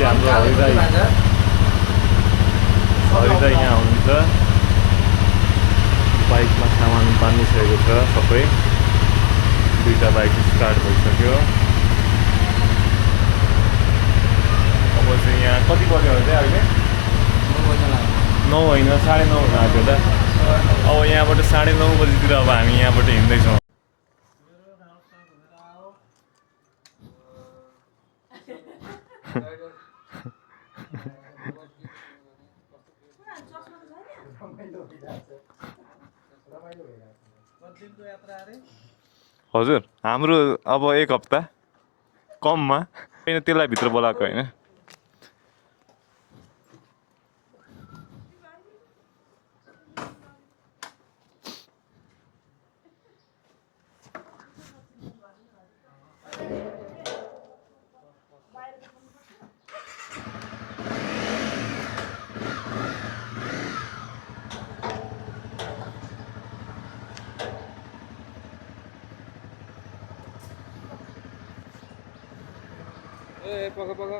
भनेपछि हाम्रो हरिदाई यहाँ हुनुहुन्छ। बाइकमा सामान बाँधिसकेको छ सबै। दुईटा बाइक स्टार्ट भइसक्यो। अब चाहिँ यहाँ कति बज्यो भने चाहिँ अहिले 9 होइन 9:30 हुन आँट्यो त। अब यहाँबाट 9:30 बजीतिर अब हामी यहाँबाट हिँड्दैछौँ। हजुर हाम्रो अब 1 हप्ता कममा होइन, त्यसलाई भित्र बोलाएको होइन। पका पका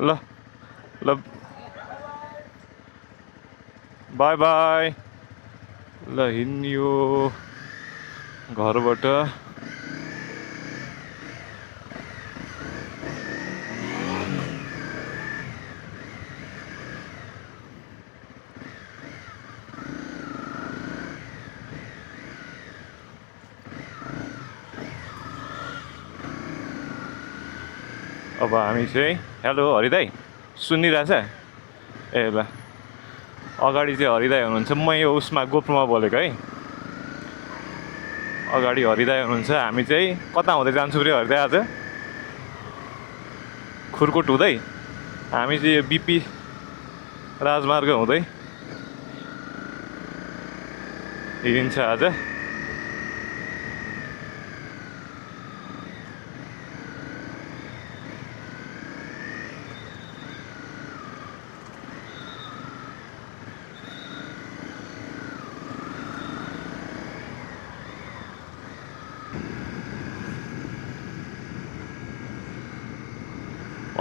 ल ल बाई बाई। ल हिँड्यो घरबाट। अब हामी चाहिँ हेलो हरिदाई सुनिरहेछ? ए ल अगाडि चाहिँ हरिदाई हुनुहुन्छ। म यो उसमा गोप्रोमा बोलेको है। अगाडि हरिदाई हुनुहुन्छ। हामी चाहिँ कता हुँदै जान्छौँ रे हरिदाई आज? खुरकोट हुँदै हामी चाहिँ यो बिपी राजमार्ग हुँदै हिँडिन्छ आज।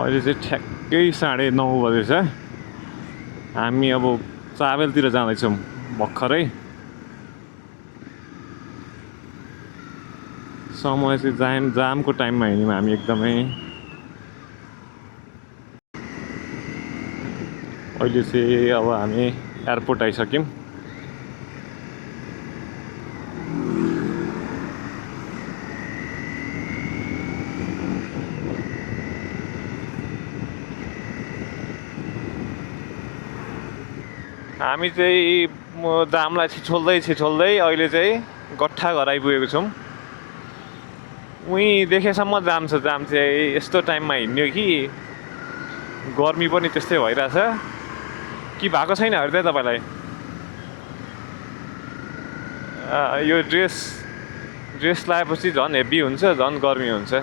अहिले चाहिँ ठ्याक्कै 9:30 बजेछ। हामी अब चाबेलतिर जाँदैछौँ भर्खरै। समय चाहिँ जामको टाइममा हिँड्यौँ हामी एकदमै। अहिले चाहिँ अब हामी एयरपोर्ट आइसक्यौँ। हामी चाहिँ जामलाई छिछोल्दै अहिले चाहिँ गट्ठा घर आइपुगेको छौँ। उहीँ देखेसम्म जाम छ। जाम चाहिँ यस्तो टाइममा हिँड्यो कि गर्मी पनि त्यस्तै भइरहेछ कि भएको छैन हरिदाई तपाईँलाई? यो ड्रेस लगाएपछि झन् हेभी हुन्छ, झन् गर्मी हुन्छ।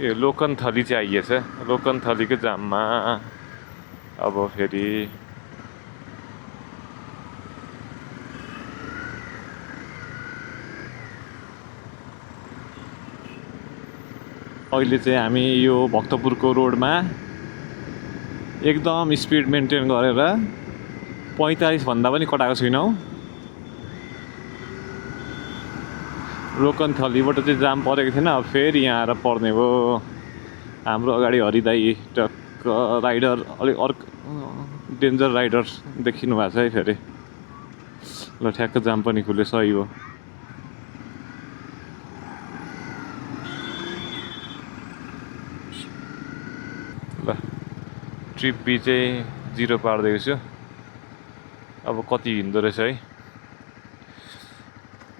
यो लोकनथली चाहिँ आइएछ। लोकनथलीको जाममा अब फेरि अहिले चाहिँ हामी यो भक्तपुरको रोडमा एकदम स्पिड मेन्टेन गरेर 45 भन्दा पनि कटाएको छैनौँ। लोकनथलीबाट चाहिँ जाम परेको थिएन, अब फेरि यहाँ आएर पर्ने भयो। हाम्रो अगाडि हरिदाई टक्क राइडर अलिक अर्को डेन्जर राइडर देखिनु भएको छ है फेरि। ल ठ्याक्क जाम पनि खुल्यो, सही हो। ल ट्रिप बी चाहिँ 0 पार्दैछु। अब कति हिँड्दो रहेछ है।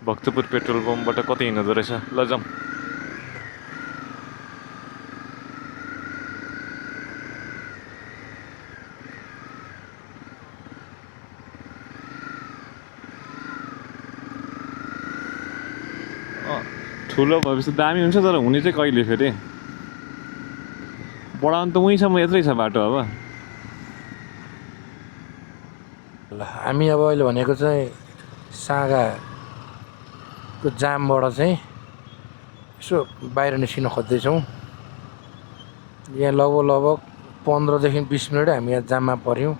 भक्तपुर पेट्रोल पम्पबाट कतै हिँड्दो रहेछ। ल जाउँ। ठुलो भएपछि दामी हुन्छ तर हुने चाहिँ कहिले फेरि बढाउनु त उहीँसम्म यत्रै छ बाटो अब। ल हामी अब अहिले भनेको चाहिँ साँगाको जामबाट चाहिँ यसो बाहिर निस्किन खोज्दैछौँ। यहाँ लगभग 15 देखि 20 मिनट हामी यहाँ जाममा पऱ्यौँ।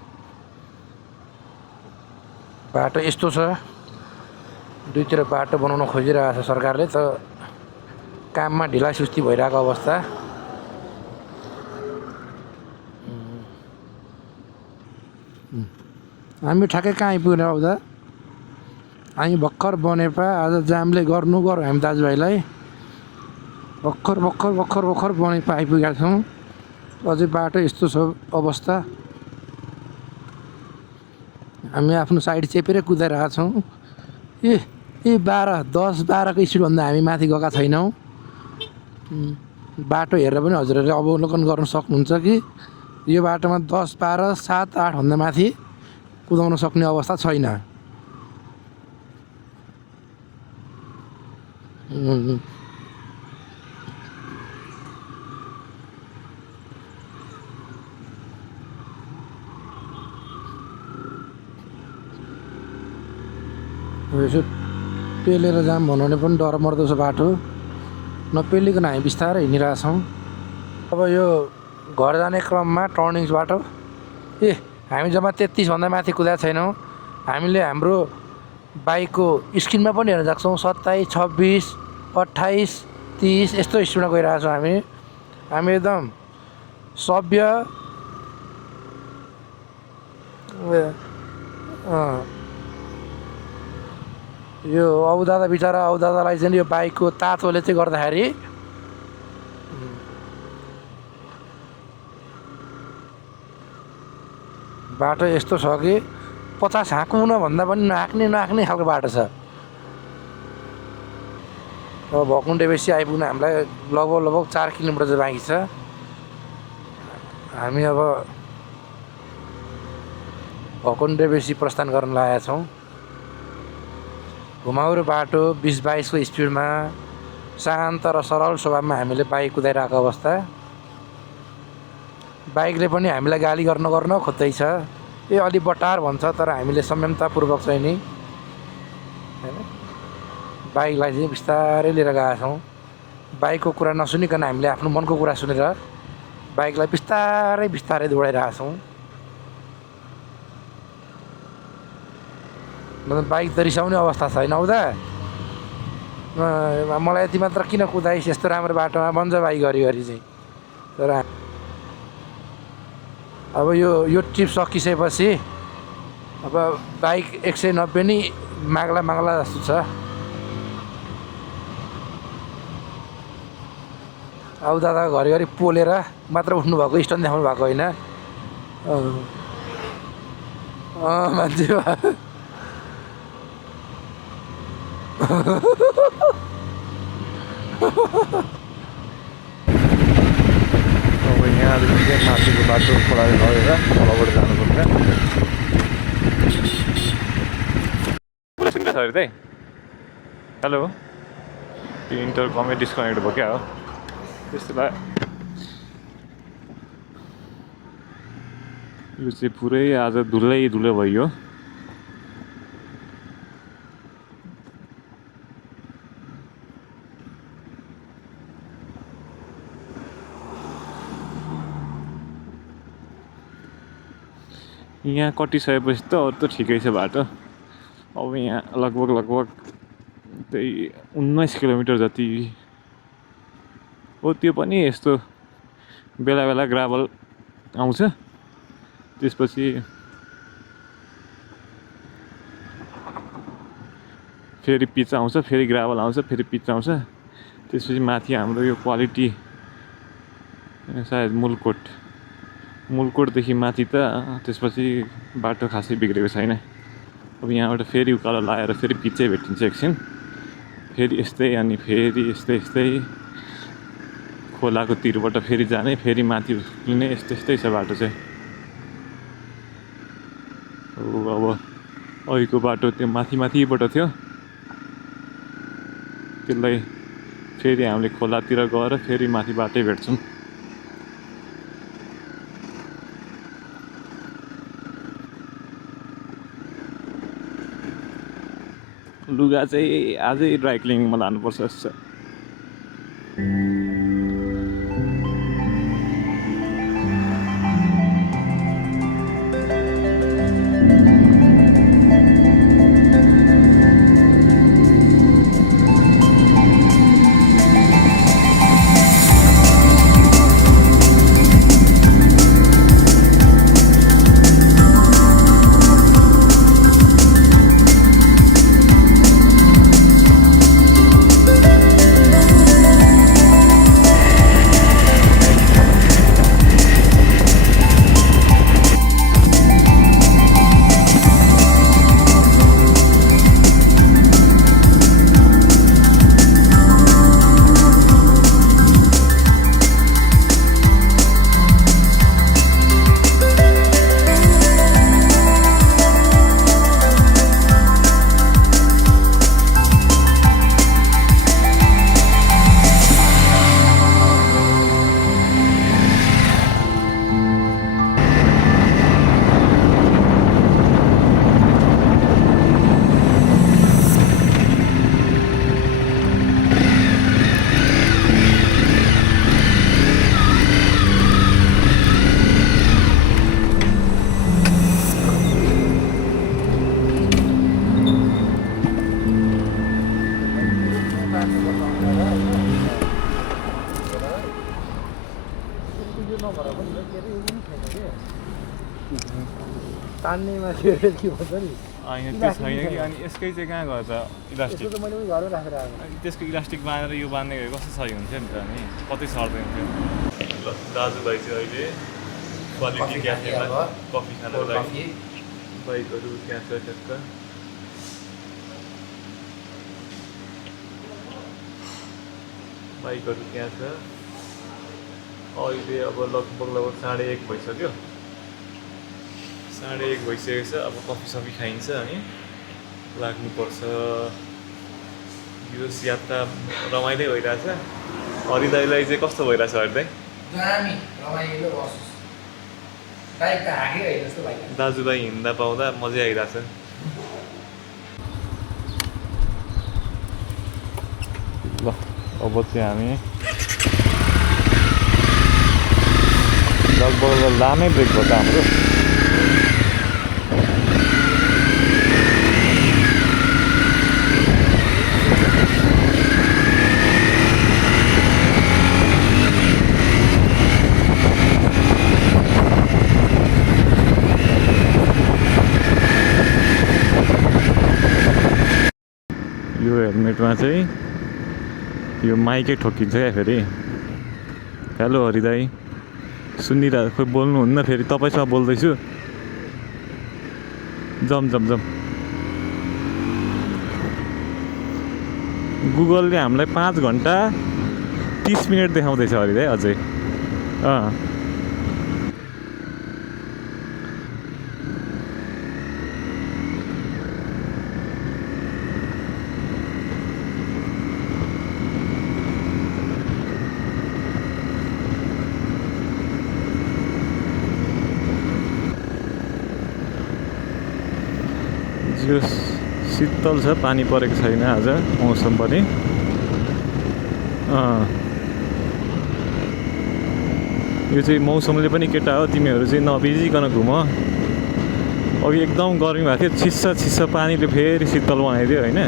बाटो यस्तो छ, दुईतिर बाटो बनाउन खोजिरहेको छ सरकारले, त काममा ढिलासुस्ती भइरहेको अवस्था। हामी ठ्याक्कै कहाँ आइपुग्न आउँदा हामी भर्खर बनेपा आज जामले गर्नु हामी दाजुभाइलाई भर्खर बनेपा आइपुगेका छौँ। अझै बाटो यस्तो छ अवस्था। हामी आफ्नो साइड चेपेर कुदाइरहेका छौँ। ए 10-12को स्पिडभन्दा हामी माथि गएका छैनौँ। बाटो हेरेर पनि हजुरहरूले अवलोकन गर्न सक्नुहुन्छ कि यो बाटोमा 10, 12, 7, 8भन्दा माथि कुदाउन सक्ने अवस्था छैन। यसो पेलेर जाम भन्नु पनि डर मर्दो छ बाटो। नपेलिकन हामी बिस्तारै हिँडिरहेछौँ। अब यो घर जाने क्रममा टर्निङ्स बाटो हामी जम्मा 33भन्दा माथि कुदाएको छैनौँ। हामीले हाम्रो बाइकको स्क्रिनमा पनि हेर्न सक्छौँ 27, 26, 28, 30 यस्तो स्पिडमा गइरहेको छौँ हामी एकदम सभ्य यो औदादा बिचरा औदादालाई चाहिँ यो बाइकको तातोले चाहिँ गर्दाखेरि बाटो यस्तो छ कि 50 हाँक्नु भन्दा पनि नहाँक्ने खालको बाटो छ। अब भकुन्डे बेसी आइपुग्न हामीलाई लगभग 4 किलोमिटर चाहिँ बाँकी छ। हामी अब भकुन्डे बेसी प्रस्थान गर्न लागेका छौँ। घुमाउरो बाटो 20-22 को स्पिडमा शान्त र सरल स्वभावमा हामीले बाइक कुदाइरहेको अवस्था। बाइकले पनि हामीलाई गाली गर्न खोज्दैछ। अलि बटार भन्छ तर हामीले संयमतापूर्वक चाहिँ नि हैन बाइकलाई चाहिँ बिस्तारै लिएर गएका छौँ। बाइकको कुरा नसुनिकन हामीले आफ्नो मनको कुरा सुनेर बाइकलाई बिस्तारै दौडाइरहेका छौँ। मतलब बाइक त रिसाउने अवस्था छैन आउँदा मलाई यति मात्र किन कुदाइस् यस्तो राम्रो बाटोमा भन्छ बाइक घरिघरि चाहिँ। तर अब यो ट्रिप सकिसकेपछि अब बाइक 190 नि माग्ला जस्तो छ। अब दादा घरिघरि पोलेर मात्र उठ्नु भएको, स्टन देखाउनु भएको होइन। मान्छे अब यहाँदेखि चाहिँ माथिको बाटो खोलाले लगेर तलबाट जानुपर्छ। सुन्दैछ अरे त्यही। हेलो, त्यो इन्टरकमै डिस्कनेक्ट भयो क्या हो त्यस्तो भयो। यो चाहिँ पुरै आज धुलै भयो। यहाँ कटिसकेपछि त अरू त ठिकै छ बाटो। अब यहाँ लगभग त्यही 19 किलोमिटर जति हो। त्यो पनि यस्तो बेला ग्राभल आउँछ, त्यसपछि फेरि पिच आउँछ, फेरि ग्राभल आउँछ, फेरि पिच आउँछ। त्यसपछि माथि हाम्रो यो क्वालिटी सायद मुलकोटदेखि माथि त त्यसपछि बाटो खासै बिग्रेको छैन। अब यहाँबाट फेरि उकालो लगाएर फेरि पिचै भेटिन्छ एकछिन। फेरि यस्तै अनि फेरि यस्तै यस्तै खोलाको तिरबाट फेरि जाने फेरि माथि उक्लिने यस्तै छ बाटो चाहिँ। अब अहिलेको बाटो त्यो माथिबाट थियो, त्यसलाई फेरि हामीले खोलातिर गएर फेरि माथि बाटै भेट्छौँ। लुगा चाहिँ आजै ड्राई क्लिनिङमा लानुपर्छ जस्तो छ। तान्ने माथि के भन्छ नि होइन त्यो छैन कि। अनि यसकै चाहिँ कहाँ गयो त इलास्टिक? त मैले घरमै राखेर आएको। त्यसको इलास्टिक बाँधेर यो बाँध्ने गयो कस्तो सही हुन्थ्यो नि त, अनि कतै सर्दैन थियो। ल दाजुभाइ चाहिँ अहिले क्वालिटी क्याफेमा कफी खानको लागि बाइकहरू त्यहाँ छ ट्याक्क। बाइकहरू त्यहाँ छ। अहिले अब लगभग 1:30 भइसक्यो। 1:30 भइसकेको छ। अब कफी सफी खाइन्छ अनि लाग्नुपर्छ। यो यात्रा रमाइलो भइरहेछ। हरिदाईलाई चाहिँ कस्तो भइरहेछ हरिदाई? दाजुभाइ हिँड्दा पाउँदा मजै आइरहेछ। ल अब चाहिँ हामी लगभग लामै ब्रेक भयो त हाम्रो। यो हेलमेटमा चाहिँ यो माइकै ठोकिन्छ क्या फेरि। हेलो हरिदाई, सुनिरहेको खोइ बोल्नुहुन्न फेरि तपाईँसँग बोल्दैछु। जम गुगलले हामीलाई 5 घन्टा 30 मिनट देखाउँदैछ हरिदाई अझै। यो शीतल छ, पानी परेको छैन आज, मौसम पनि। यो चाहिँ मौसमले पनि केटा हो, तिमीहरू चाहिँ नभिजिकन घुम। अघि एकदम गर्मी भएको थियो, चिस्सा पानीले फेरि शीतल बनाइदियो होइन।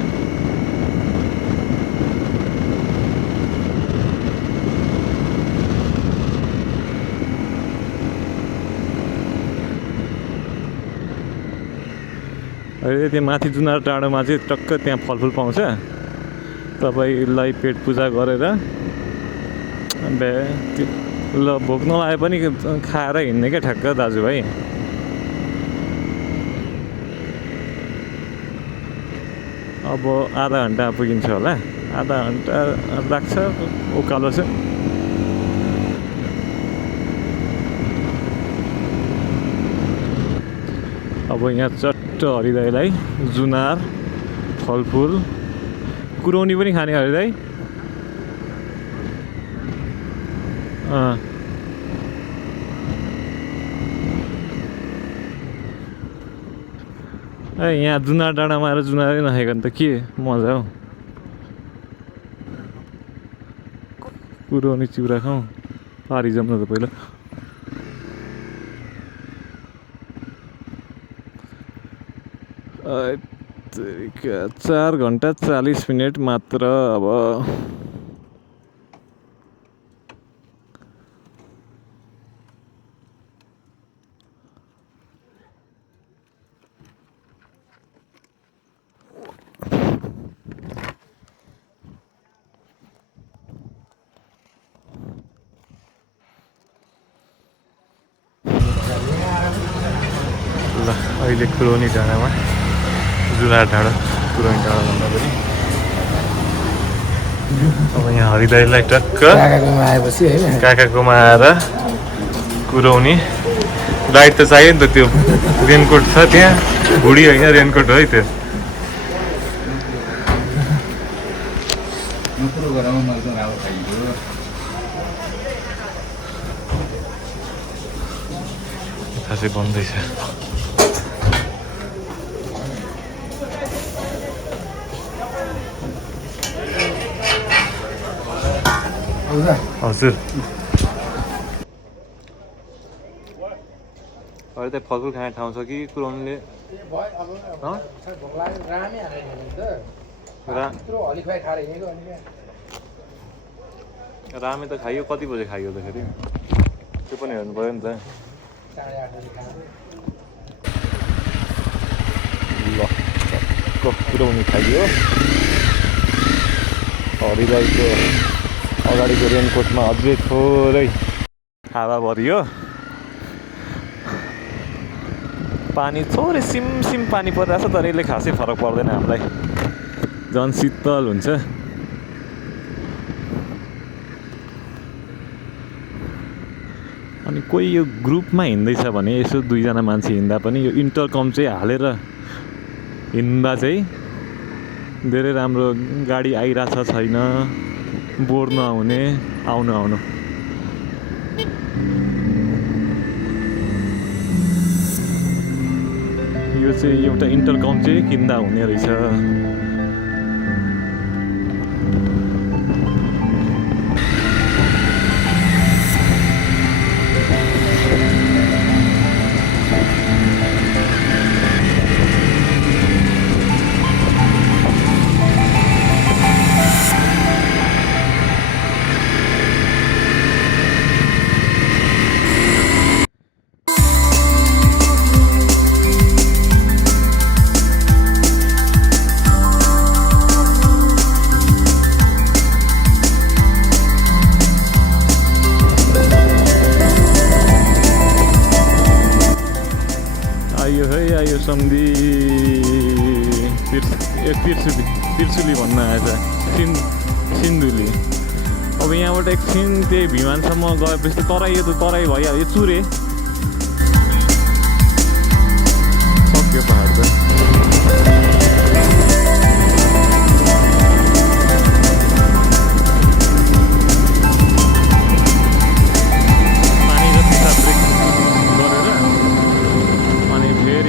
अहिले त्यहाँ माथि जुनार डाँडोमा चाहिँ टक्क त्यहाँ फलफुल पाउँछ। तपाईँलाई पेट पूजा गरेर ल भोक नलागे पनि खाएर हिँड्ने क्या ठ्याक्क दाजुभाइ। अब आधा घन्टा पुगिन्छ होला, आधा घन्टा लाग्छ उकालो चाहिँ। अब यहाँ चट्ट हरिदाईलाई जुनार फलफुल कुरौनी पनि खाने हरिदाई। यहाँ जुनार डाँडामा आएर जुनारै नखाइकन त के मजा हौ। कुरौनी चिउरा खाउँ, पारी जाउँ न त पहिला। 4 घन्टा 40 मिनट मात्र अब। ल अहिले कुरौनी डाँडामा, जुनार डाँडा कुरौनी डाँडा भन्दा पनि अब यहाँ हरिदाईलाई टक्क काकाकोमा आएपछि होइन, काकाकोमा आएर कुरौनी। लाइट त चाहियो नि त, त्यो रेनकोट छ त्यहाँ, घुडी होइन रेनकोट हो है त्यो। खासै बन्दैछ। हजुर अहिले त फलफुल खाने ठाउँ छ कि कुरौनीले? रामे त खाइयो, कति बजे खाइयो त फेरि त्यो पनि हेर्नु पऱ्यो नि त। ल कुरौनी खाइयो, हरिदाईको अगाडिको रेनकोटमा अझै थोरै हावा भरियो। पानी थोरै सिमसिम पानी परिरहेछ, तर यसले खासै फरक पर्दैन हामीलाई, झन् शीतल हुन्छ। अनि कोही यो ग्रुपमा हिँड्दैछ भने यसो 2 जना मान्छे हिँड्दा पनि यो इन्टरकम चाहिँ हालेर हिँड्दा चाहिँ धेरै राम्रो। गाडी आइरहेछ छैन, बोर नहुने, आउनु आउनु। यो चाहिँ एउटा इन्टरकम चाहिँ किन्दा हुने रहेछ। आयो सम्धि तिर्सुली भन्न आएछ, सिन्धुली। अब यहाँबाट एकछिन त्यही भिमानसम्म गएपछि तराई, यो त तराई भइहाल्यो, चुरे सक्यो पहाड त।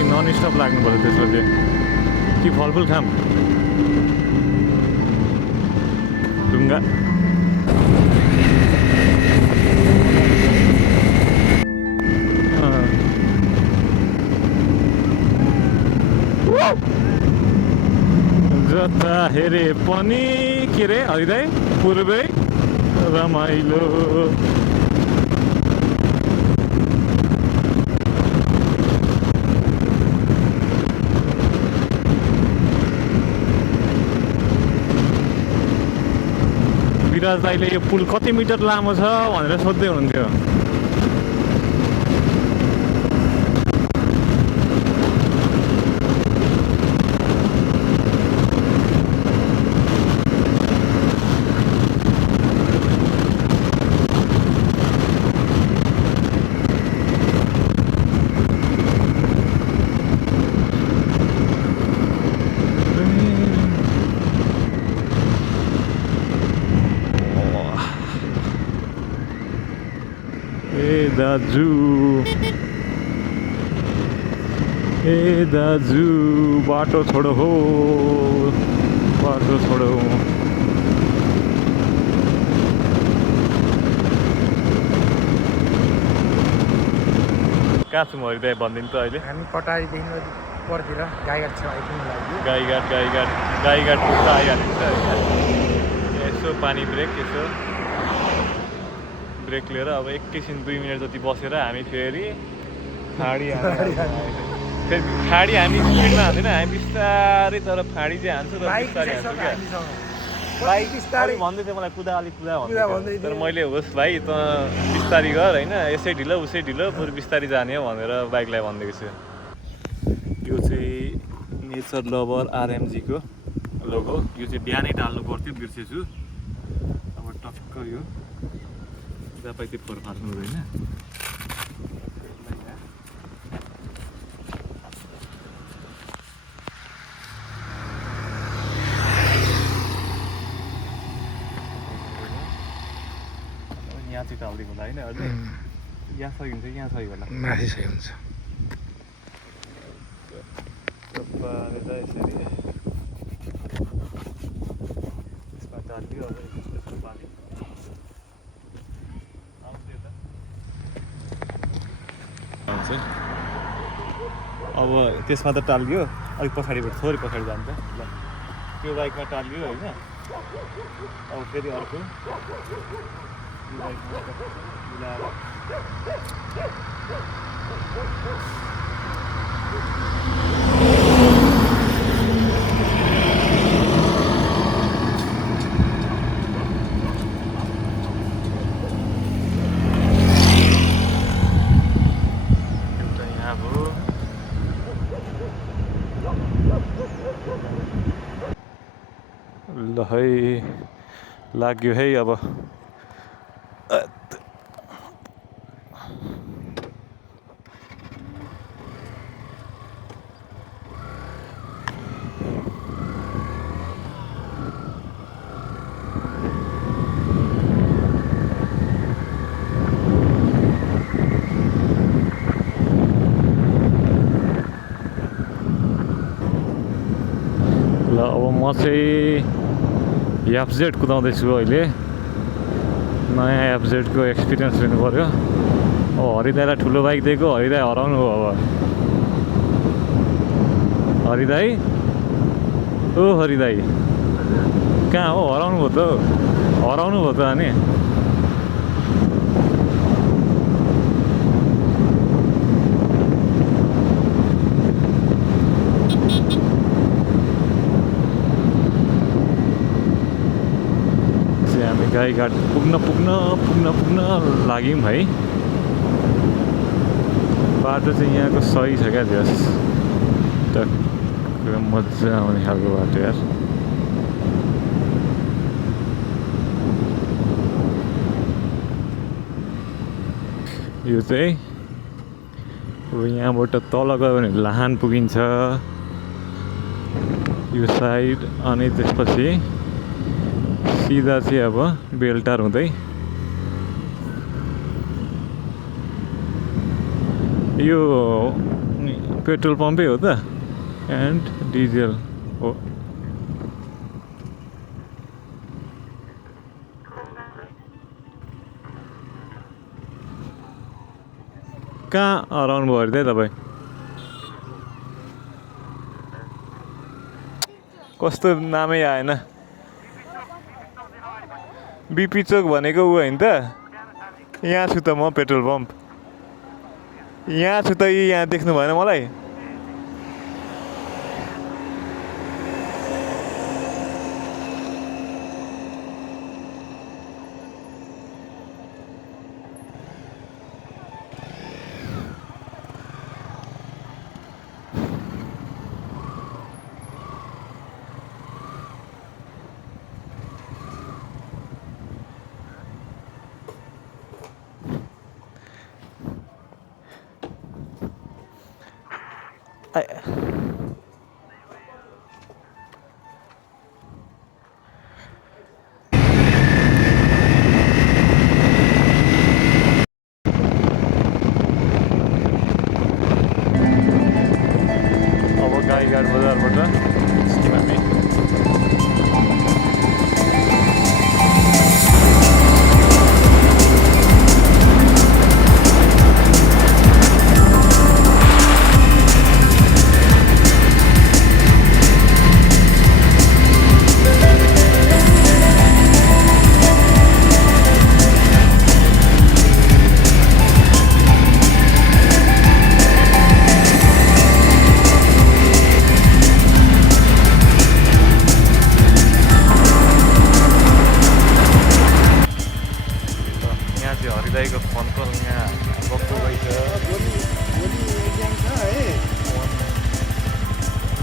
नन स्टप लाग्नुपर्छ त्यसपछि कि फलफुल खाम ढुङ्गा। जता हेरे पनि के रे हरिदाई पूर्वै रमाइलो। विराज दाइले यो पुल कति मिटर लामो छ भनेर सोध्दै हुनुहुन्थ्यो। दाजु ए दाजु बाटो छोडो हो बाटो छोडो कहाँ छु म हरिदाई भनिदिनु त अहिले हामी कटारीदेखि परतिर गाईघाट छेउ आइपुग्नु लाग्यो गाईघाट पुग्दा आइहालिन्छ यसो पानी ब्रेक यसो ब्रेक लिएर अब एकैछिन 2 मिनट जति बसेर हामी फेरि फाडी हामी स्पिडमा हान्दैन हामी बिस्तारै तर फाडी चाहिँ हान्छौँ र बिस्तारै हान्छौँ क्या बाइक बिस्तारै भन्दै थियो मलाई कुदा भन्दै तर मैले होस् भाइ त बिस्तारै गर होइन यसै ढिलो उसै ढिलो बरु बिस्तारै जाने हो भनेर बाइकलाई भनिदिएको छु यो चाहिँ नेचर लभर आरएमजीको लोगो यो चाहिँ बिहानै टाल्नु पर्थ्यो बिर्सेछु अब टक्क यो तपाईँ त्यो फोहोर फाल्नु हुँदैन यहाँ चाहिँ टाल्दिएको होला होइन अहिले यहाँ सही हुन्छ यहाँ सही होला माथि सही हुन्छ त्यसमा टाल्यो अब यसको पानी अब त्यसमा त टाल्यो अलिक पछाडिबाट थोरै पछाडि जान्छ ल त्यो बाइकमा टाल्यो होइन अब फेरि अर्को ल है लाग्यो है अब ल अब म चाहिँ एफजेड कुदाउँदैछु अहिले नयाँ एफजेडको एक्सपिरियन्स लिनु पऱ्यो अब हरिदाईलाई ठुलो बाइक दिएको हरिदाई हराउनु हो अब हरिदाई ओ हरिदाई कहाँ हो हराउनु भयो त हराउनु भयो त अनि गाईघाट पुग्न लाग्यौँ है बाटो चाहिँ यहाँको सही छ क्या जस टक्क मजा आउने खालको बाटो यार यो चाहिँ अब यहाँबाट तल गयो भने लाहान पुगिन्छ यो साइड अनि त्यसपछि सिधा चाहिँ अब बेलटार हुँदै यो पेट्रोल पम्पै हो त एन्ड डिजेल हो कहाँ हराउनु भयो अरे तपाईँ कस्तो नामै आएन बिपी चोक भनेको ऊ होइन त यहाँ छु त म पेट्रोल पम्प यहाँ छु त यहाँ देख्नु भएन मलाई अङ्कल यहाँ गएको रहेछ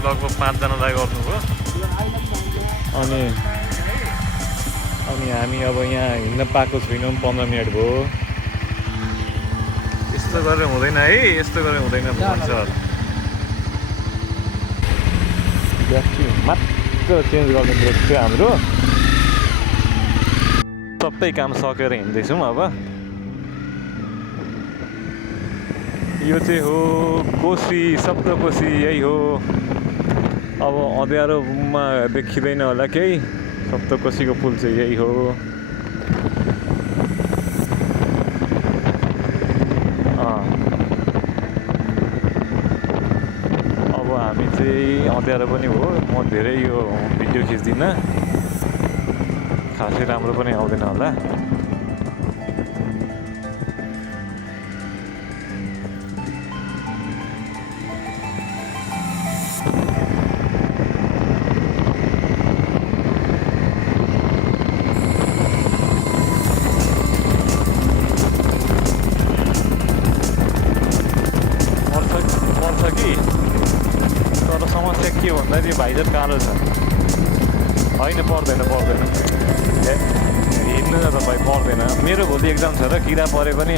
लगभग 5 जनालाई गर्नुभयो अनि हामी अब यहाँ हिँड्न पाएको छैनौँ 15 मिनट भयो यस्तो गरेर हुँदैन है यस्तो गरेर हुँदैन भन्छ ब्याट्री मात्र चेन्ज गर्ने ब्रेक थियो हाम्रो सबै काम सकेर हिँड्दैछौँ अब यो चाहिँ हो कोशी सप्तकोशी यही हो अब अँध्यारोमा देखिँदैन होला केही सप्तकोशीको पुल चाहिँ यही हो अब हामी चाहिँ अँध्यारो पनि हो म धेरै यो भिडियो खिच्दिनँ खासै राम्रो पनि आउँदैन होला तर समस्या के भन्दाखेरि भाइजर कालो छ होइन पर्दैन हिँड्नु न त भाइ पर्दैन मेरो भोलि एक्जाम छ र किरा परे पनि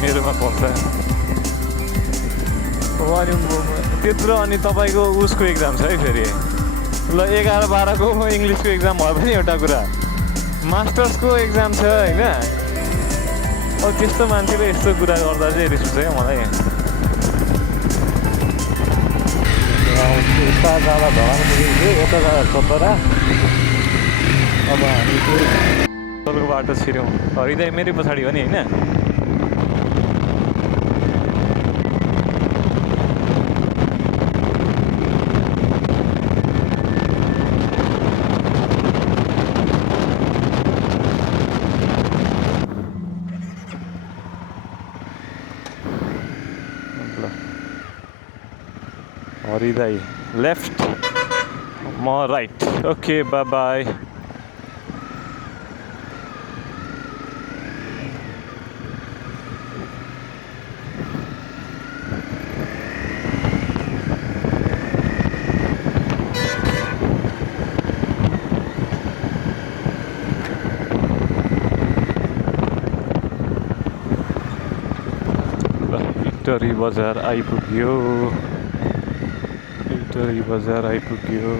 मेरोमा पर्छ अनि त्यत्रो अनि तपाईँको उसको एक्जाम छ है फेरि ल 11-12को इङ्ग्लिसको एक्जाम भयो पनि एउटा कुरा मास्टर्सको एक्जाम छ होइन अब त्यस्तो मान्छेले यस्तो कुरा गर्दा चाहिँ रिस उठ्छ क्या मलाई यता जाँदा धरान पुगिन्थ्यो यता जाँदा सतरा अब हामी तलको बाटो छिर्यौँ हरिदाई मेरै पछाडि हो नि होइन हरिदाई लेफ्ट म राइट ओके बाई बाई इटरी बजार आइपुग्यो इटरी बजार आइपुग्यो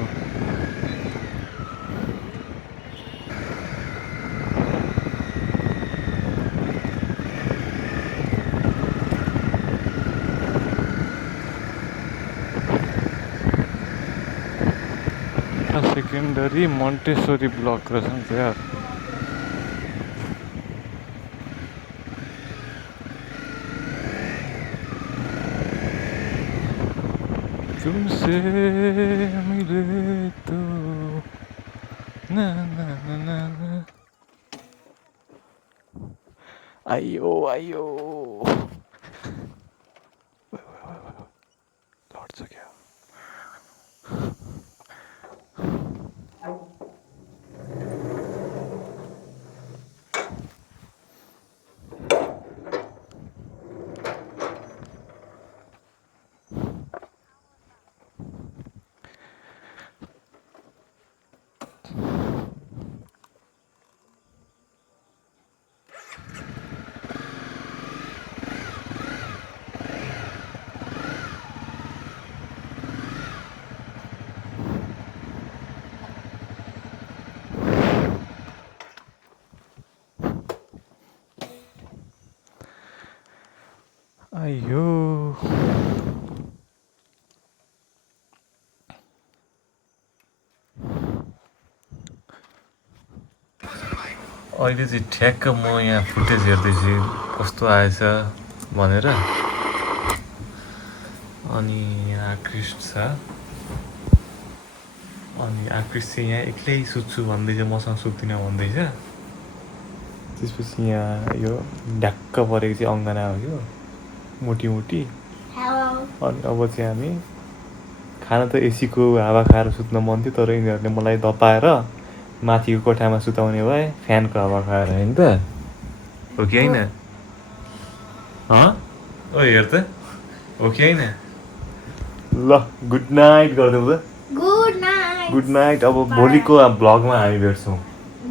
सेकेन्डरी मोन्टेसरी ब्लक रहेछ यार तुमसे मिले तो ना ना ना ना ना आयो आयो लौट सा क्या आयो अहिले चाहिँ ठ्याक्क म यहाँ फुटेज हेर्दैछु कस्तो आएछ भनेर अनि यहाँ आकृष्ट छ अनि आकृष्ट चाहिँ यहाँ एक्लै सुत्छु भन्दैछ मसँग सुत्दिनँ भन्दैछ त्यसपछि यहाँ यो ढ्याक्क परेको चाहिँ अङ्गना हो यो मोटी अनि अब चाहिँ हामी खाना त एसीको हावा खाएर सुत्न मन थियो तर यिनीहरूले मलाई धपाएर माथिको कोठामा सुताउने भए फ्यानको हावा खाएर होइन त हो कि होइन ओ हेर त हो कि होइन ल गुड नाइट गरिदेऊ त गुड नाइट गुड नाइट अब भोलिको भ्लगमा हामी भेट्छौँ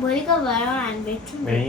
भोलिको भरमा हामी भेट्छौँ ए